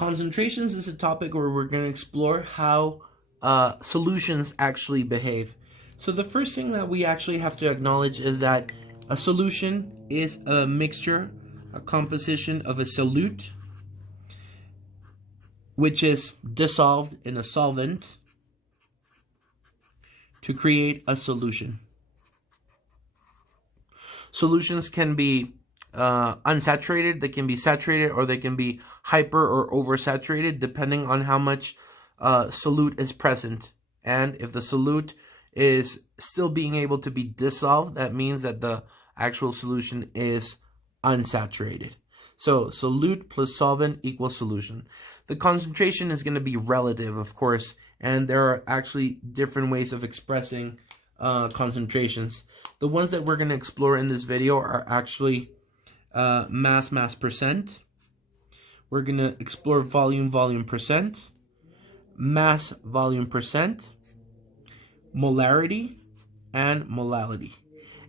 Concentrations is a topic where we're going to explore how solutions actually behave. So the first thing that we actually have to acknowledge is that a solution is a mixture, a composition of a solute, which is dissolved in a solvent to create a solution. Solutions can be unsaturated, they can be saturated, or they can be hyper or oversaturated depending on how much solute is present. And if the solute is still being able to be dissolved, that means that the actual solution is unsaturated. So solute plus solvent equals solution. The concentration is going to be relative, of course, and there are actually different ways of expressing concentrations. The ones that we're going to explore in this video are actually mass percent. We're going to explore volume percent, mass volume percent, molarity, and molality.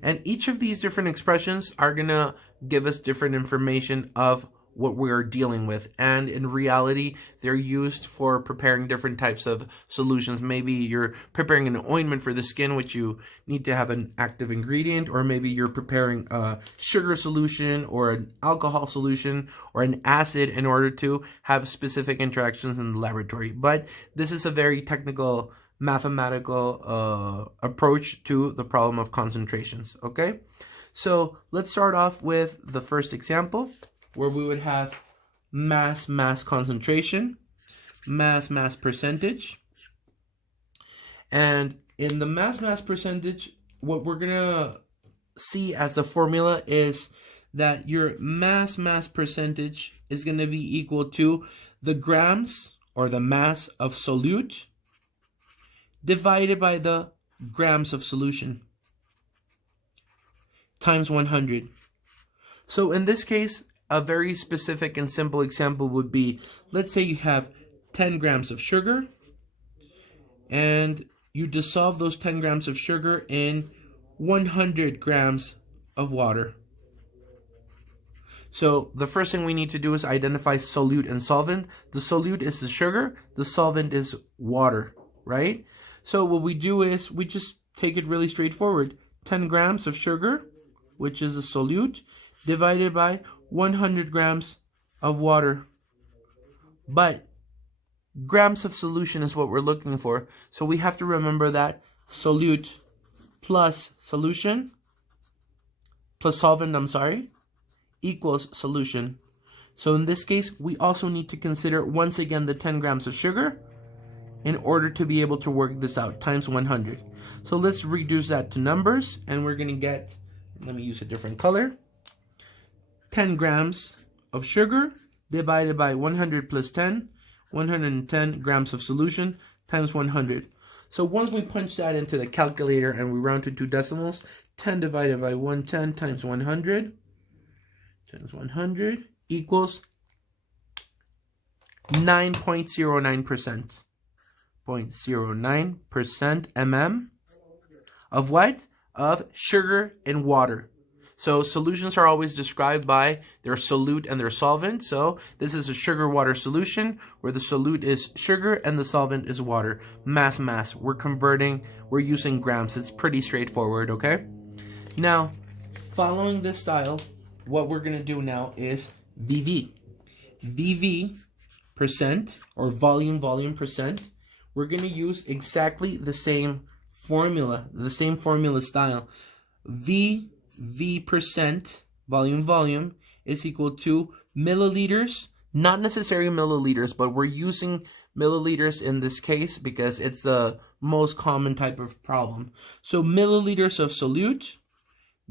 And each of these different expressions are going to give us different information of what we are dealing with. And in reality, they're used for preparing different types of solutions. Maybe you're preparing an ointment for the skin, which you need to have an active ingredient, or maybe you're preparing a sugar solution or an alcohol solution or an acid in order to have specific interactions in the laboratory. But this is a very technical mathematical approach to the problem of concentrations. Okay, so let's start off with the first example, where we would have mass concentration, mass percentage. And in the mass percentage, what we're gonna see as a formula is that your mass percentage is gonna be equal to the grams or the mass of solute divided by the grams of solution times 100. So in this case, a very specific and simple example would be, let's say you have 10 grams of sugar and you dissolve those 10 grams of sugar in 100 grams of water. So the first thing we need to do is identify solute and solvent. The solute is the sugar, the solvent is water, right? So what we do is we just take it really straightforward. 10 grams of sugar, which is a solute, divided by 100 grams of water. But grams of solution is what we're looking for. So we have to remember that solute plus solution, plus solvent, equals solution. So in this case, we also need to consider once again the 10 grams of sugar in order to be able to work this out, times 100. So let's reduce that to numbers, and we're going to get, let me use a different color, 10 grams of sugar divided by 100 plus 10, 110 grams of solution times 100. So once we punch that into the calculator and we round to 2 decimals, 10 divided by 110 times 100 equals 9.09%. 0.09% of what? Of sugar and water. So solutions are always described by their solute and their solvent. So this is a sugar-water solution where the solute is sugar and the solvent is water. Mass. We're using grams. It's pretty straightforward, okay? Now, following this style, what we're going to do now is VV. VV percent, or volume percent. We're going to use exactly the same formula style. V percent, volume, is equal to milliliters, not necessarily milliliters, but we're using milliliters in this case because it's the most common type of problem. So milliliters of solute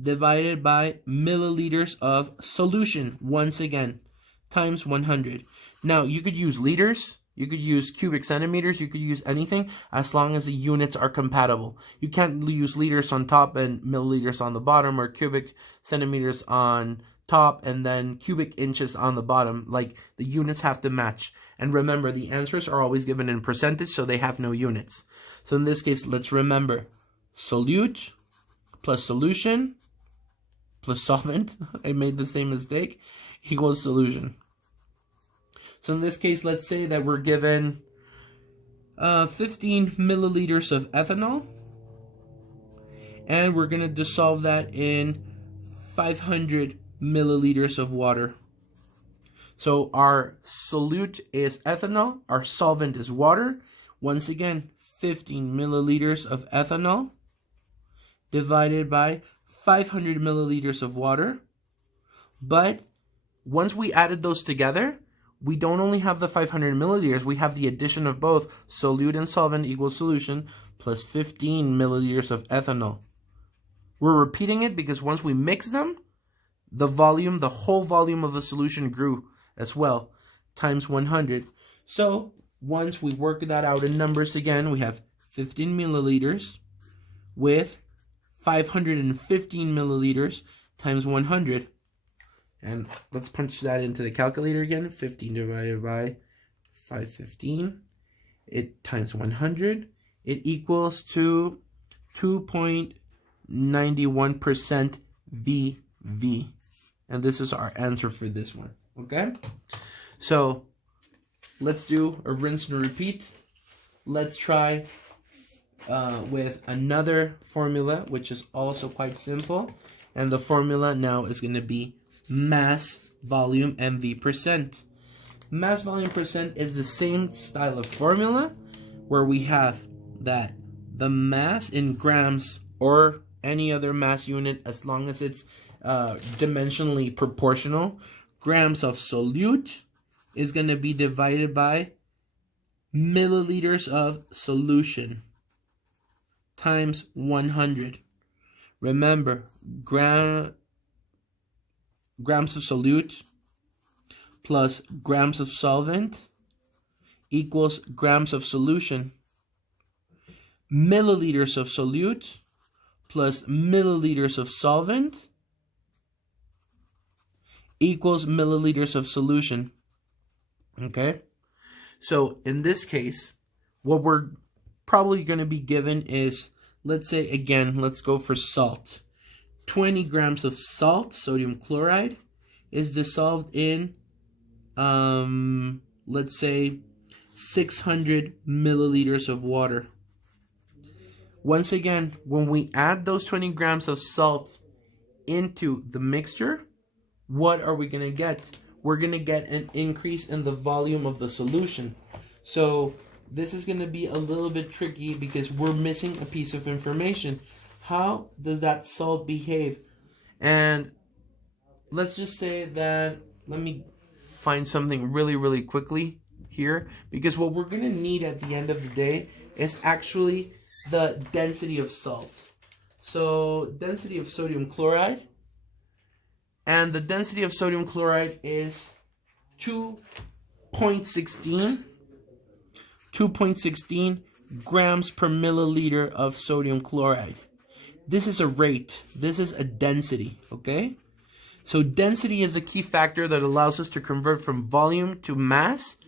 divided by milliliters of solution, once again, times 100. Now, you could use liters, you could use cubic centimeters, you could use anything as long as the units are compatible. You can't use liters on top and milliliters on the bottom, or cubic centimeters on top and then cubic inches on the bottom. Like, the units have to match. And remember, the answers are always given in percentage, so they have no units. So in this case, let's remember solute plus solution plus solvent, I made the same mistake, equals solution. So in this case, let's say that we're given 15 milliliters of ethanol, and we're going to dissolve that in 500 milliliters of water. So our solute is ethanol, our solvent is water. Once again, 15 milliliters of ethanol divided by 500 milliliters of water. But once we added those together, we don't only have the 500 milliliters, we have the addition of both solute and solvent equals solution plus 15 milliliters of ethanol. We're repeating it because once we mix them, the whole volume of the solution grew as well, times 100. So once we work that out in numbers again, we have 15 milliliters with 515 milliliters times 100. And let's punch that into the calculator again. 15 divided by 515, it times 100. It equals to 2.91% VV. And this is our answer for this one. Okay? So let's do a rinse and repeat. Let's try with another formula, which is also quite simple. And the formula now is going to be mass volume MV percent. Mass volume percent is the same style of formula where we have that the mass in grams or any other mass unit, as long as it's dimensionally proportional, grams of solute is going to be divided by milliliters of solution times 100. Remember, grams of solute plus grams of solvent equals grams of solution. Milliliters of solute plus milliliters of solvent equals milliliters of solution. Okay? So in this case, what we're probably going to be given is, let's say again, let's go for salt. 20 grams of salt, sodium chloride, is dissolved in, let's say, 600 milliliters of water. Once again, when we add those 20 grams of salt into the mixture, what are we going to get? We're going to get an increase in the volume of the solution. So this is going to be a little bit tricky because we're missing a piece of information. How does that salt behave? And let's just say that, let me find something really quickly here, because what we're going to need at the end of the day is actually the density of salt. So density of sodium chloride, and the density of sodium chloride is 2.16 grams per milliliter of sodium chloride. This is a rate. This is a density, okay? So density is a key factor that allows us to convert from volume to mass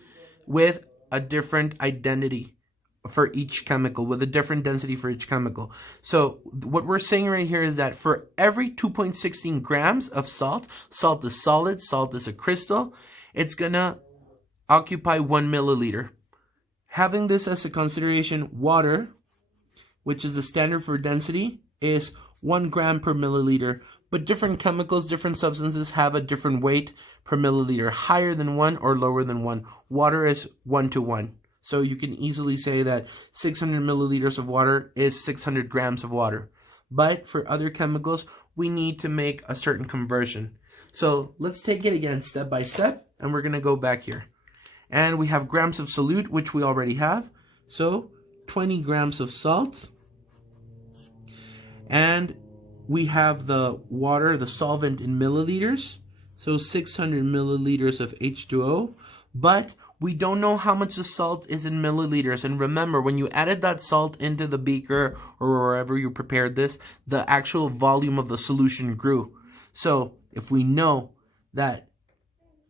with a different identity for each chemical, with a different density for each chemical. So what we're saying right here is that for every 2.16 grams of salt, salt is solid, salt is a crystal, it's gonna occupy 1 milliliter. Having this as a consideration, water, which is the standard for density, is 1 gram per milliliter. But different chemicals, different substances have a different weight per milliliter, higher than 1 or lower than 1. Water is 1 to 1. So you can easily say that 600 milliliters of water is 600 grams of water. But for other chemicals, we need to make a certain conversion. So let's take it again step by step, and we're going to go back here. And we have grams of solute, which we already have. So 20 grams of salt. And we have the water, the solvent in milliliters. So 600 milliliters of H2O. But we don't know how much the salt is in milliliters. And remember, when you added that salt into the beaker or wherever you prepared this, the actual volume of the solution grew. So if we know that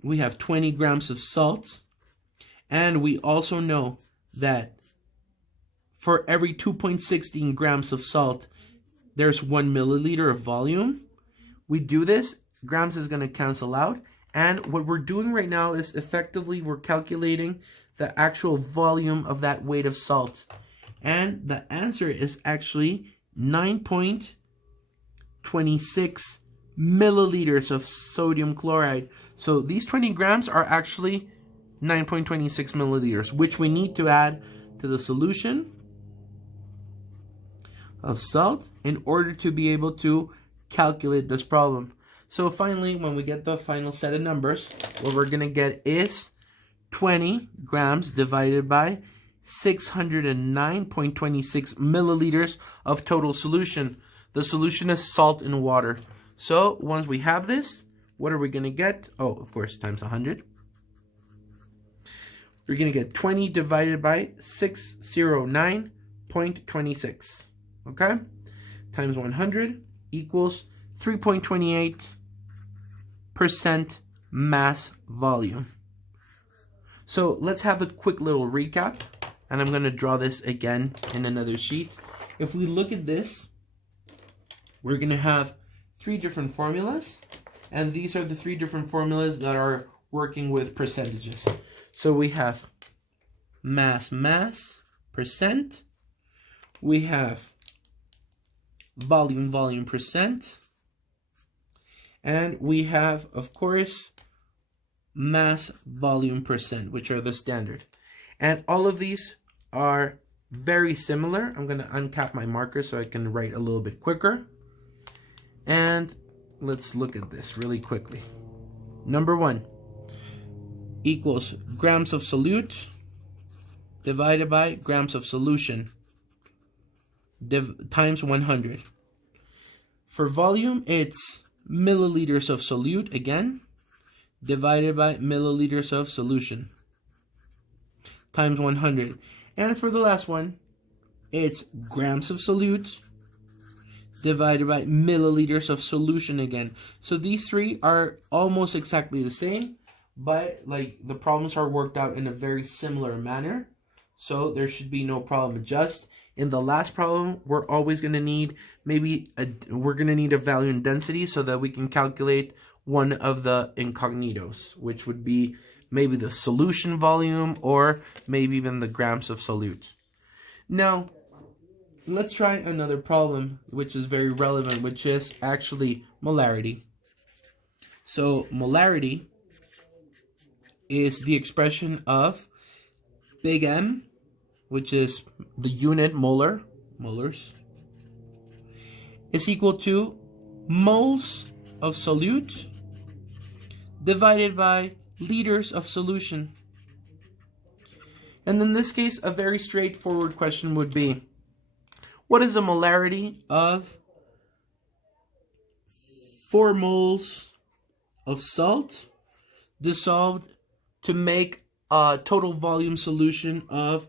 we have 20 grams of salt, and we also know that for every 2.16 grams of salt, there's 1 milliliter of volume. We do this, grams is going to cancel out, And what we're doing right now is effectively we're calculating the actual volume of that weight of salt. And the answer is actually 9.26 milliliters of sodium chloride. So these 20 grams are actually 9.26 milliliters, which we need to add to the solution of salt in order to be able to calculate this problem. So finally, when we get the final set of numbers, what we're going to get is 20 grams divided by 609.26 milliliters of total solution. The solution is salt and water. So once we have this, what are we going to get? Oh, of course, times 100. We're going to get 20 divided by 609.26. Okay? Times 100 equals 3.28% mass volume. So let's have a quick little recap. And I'm going to draw this again in another sheet. If we look at this, we're going to have 3 different formulas. And these are the 3 different formulas that are working with percentages. So we have mass, percent. We have volume, percent. And we have, of course, mass, volume, percent, which are the standard. And all of these are very similar. I'm going to uncap my marker so I can write a little bit quicker. And let's look at this really quickly. Number 1 equals grams of solute divided by grams of solution times 100. For volume, it's milliliters of solute again divided by milliliters of solution times 100. And for the last one, it's grams of solute divided by milliliters of solution again. So these 3 are almost exactly the same, but like the problems are worked out in a very similar manner. So there should be no problem. Just in the last problem, we're always going to need we're going to need a value in density so that we can calculate one of the incognitos, which would be maybe the solution volume or maybe even the grams of solute. Now, let's try another problem which is very relevant, which is actually molarity. So molarity is the expression of big M, which is the unit molars, is equal to moles of solute divided by liters of solution. And in this case, a very straightforward question would be, what is the molarity of 4 moles of salt dissolved to make a total volume solution of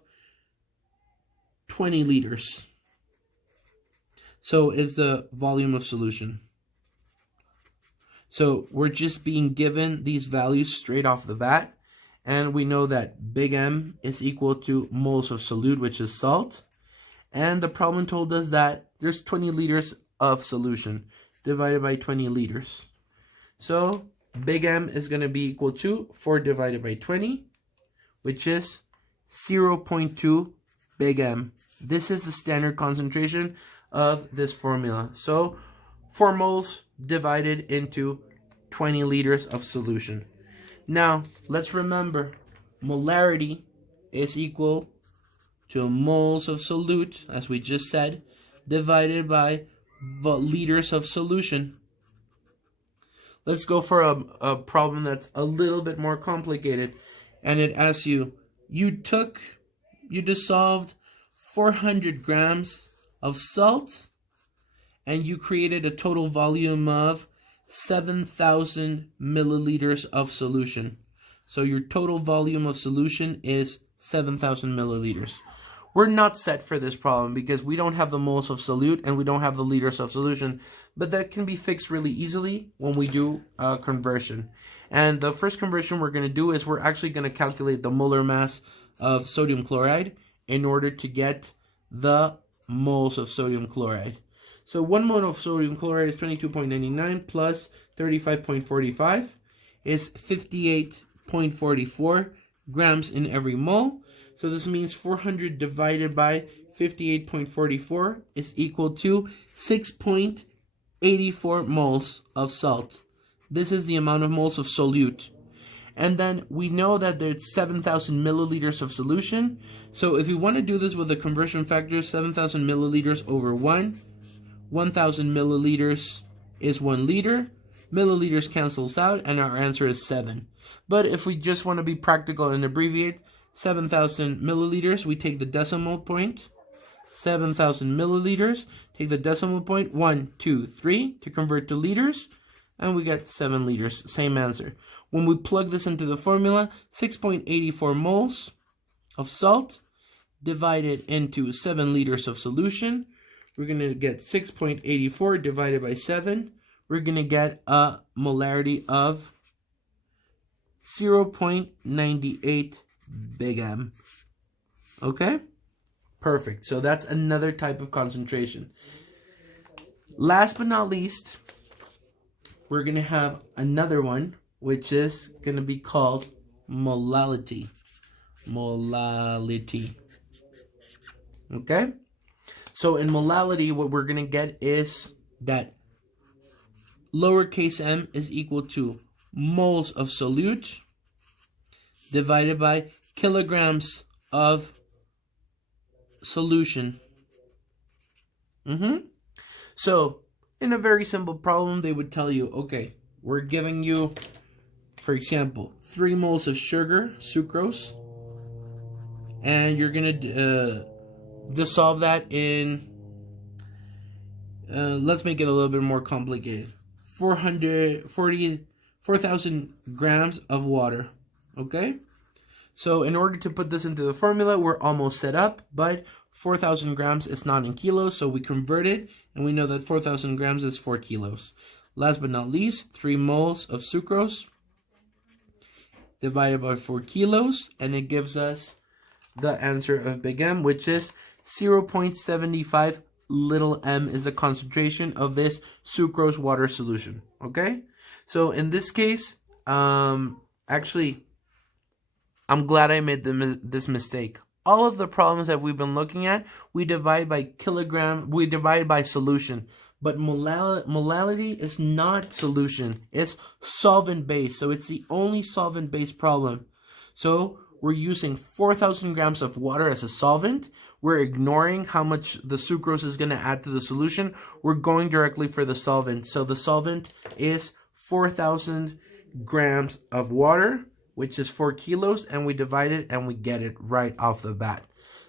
20 liters? So it's the volume of solution. So we're just being given these values straight off the bat. And we know that big M is equal to moles of solute, which is salt. And the problem told us that there's 20 liters of solution divided by 20 liters. So big M is going to be equal to 4 divided by 20, which is 0.2 big M. This is the standard concentration of this formula. So 4 moles divided into 20 liters of solution. Now, let's remember, molarity is equal to moles of solute, as we just said, divided by liters of solution. Let's go for a problem that's a little bit more complicated. And it asks you, you dissolved 400 grams of salt, and you created a total volume of 7,000 milliliters of solution. So your total volume of solution is 7,000 milliliters. We're not set for this problem because we don't have the moles of solute and we don't have the liters of solution, but that can be fixed really easily when we do a conversion. And the first conversion we're going to do is we're actually going to calculate the molar mass of sodium chloride in order to get the moles of sodium chloride. So 1 mole of sodium chloride is 22.99 plus 35.45. is 58.44 grams in every mole. So this means 400 divided by 58.44 is equal to 6.84 moles of salt. This is the amount of moles of solute. And then we know that there's 7,000 milliliters of solution. So if you want to do this with a conversion factor, 7,000 milliliters over 1,000 milliliters is 1 liter. Milliliters cancels out, and our answer is 7. But if we just want to be practical and abbreviate, 7,000 milliliters, we take the decimal point. 7,000 milliliters, take the decimal point, 1, 2, 3 to convert to liters, and we get 7 liters, same answer. When we plug this into the formula, 6.84 moles of salt divided into 7 liters of solution, we're going to get 6.84 divided by 7. We're going to get a molarity of 0.98 big M. Okay? Perfect. So that's another type of concentration. Last but not least, we're going to have another one, which is going to be called molality. Molality. Okay? So in molality, what we're going to get is that lowercase m is equal to moles of solute divided by kilograms of solution. So in a very simple problem, they would tell you, okay, we're giving you, for example, 3 moles of sugar, sucrose, and you're going to dissolve that in, let's make it a little bit more complicated, 4,000 grams of water. Okay? So in order to put this into the formula, we're almost set up, but 4,000 grams is not in kilos, so we convert it, and we know that 4,000 grams is 4 kilos. Last but not least, 3 moles of sucrose divided by 4 kilos, and it gives us the answer of big M, which is 0.75 little m is the concentration of this sucrose water solution. Okay? So in this case, actually, I'm glad I made this mistake. All of the problems that we've been looking at, we divide by kilogram, we divide by solution. But molality is not solution. It's solvent-based. So it's the only solvent-based problem. So we're using 4,000 grams of water as a solvent. We're ignoring how much the sucrose is going to add to the solution. We're going directly for the solvent. So the solvent is 4,000 grams of water, which is 4 kilos, and we divide it and we get it right off the bat.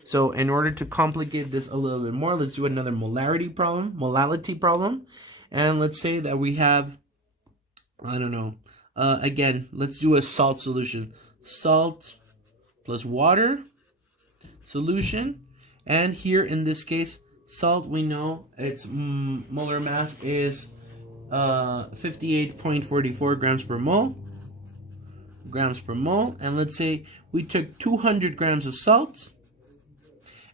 So in order to complicate this a little bit more, let's do another molarity problem. And let's say that we have, I don't know, again, let's do a salt solution. Salt plus water solution. And here in this case, salt, we know its molar mass is 58.44 grams per mole. And let's say we took 200 grams of salt,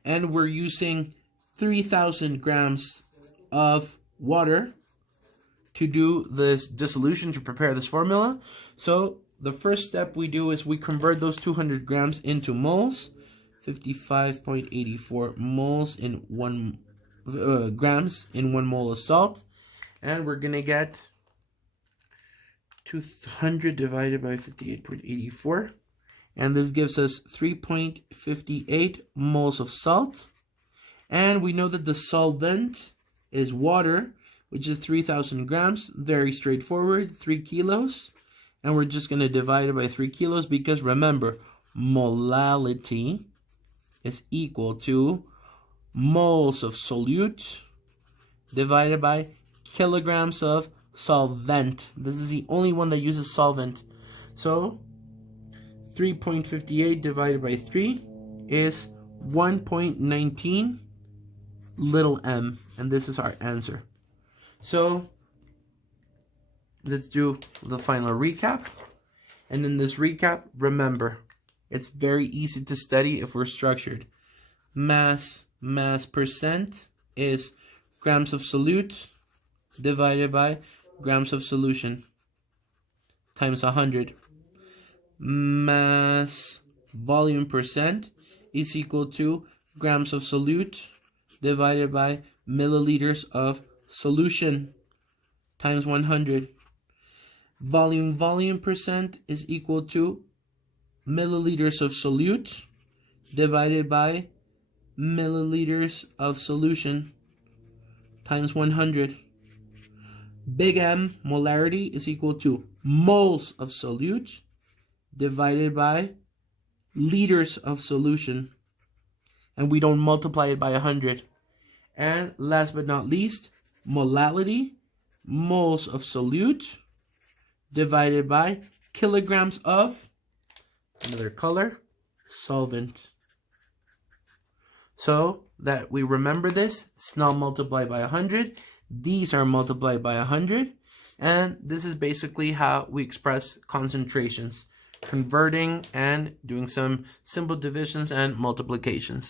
and we're using 3,000 grams of water to do this dissolution, to prepare this formula. So the first step we do is we convert those 200 grams into moles. 55.84 moles in 1 grams in 1 mole of salt, and we're gonna get 200 divided by 58.84, and this gives us 3.58 moles of salt. And we know that the solvent is water, which is 3,000 grams. Very straightforward, 3 kilos. And we're just going to divide it by 3 kilos because remember, molality is equal to moles of solute divided by kilograms of solvent. This is the only one that uses solvent. So 3.58 divided by 3 is 1.19 little m, and this is our answer. So let's do the final recap. And in this recap, remember, it's very easy to study if we're structured. Mass percent is grams of solute divided by grams of solution times 100. Mass volume percent is equal to grams of solute divided by milliliters of solution times 100. Volume percent is equal to milliliters of solute divided by milliliters of solution times 100. Big M, molarity, is equal to moles of solute divided by liters of solution. And we don't multiply it by 100. And last but not least, molality, moles of solute divided by kilograms of, another color, solvent. So that we remember this, it's not multiplied by 100. These are multiplied by 100. And this is basically how we express concentrations, converting and doing some simple divisions and multiplications.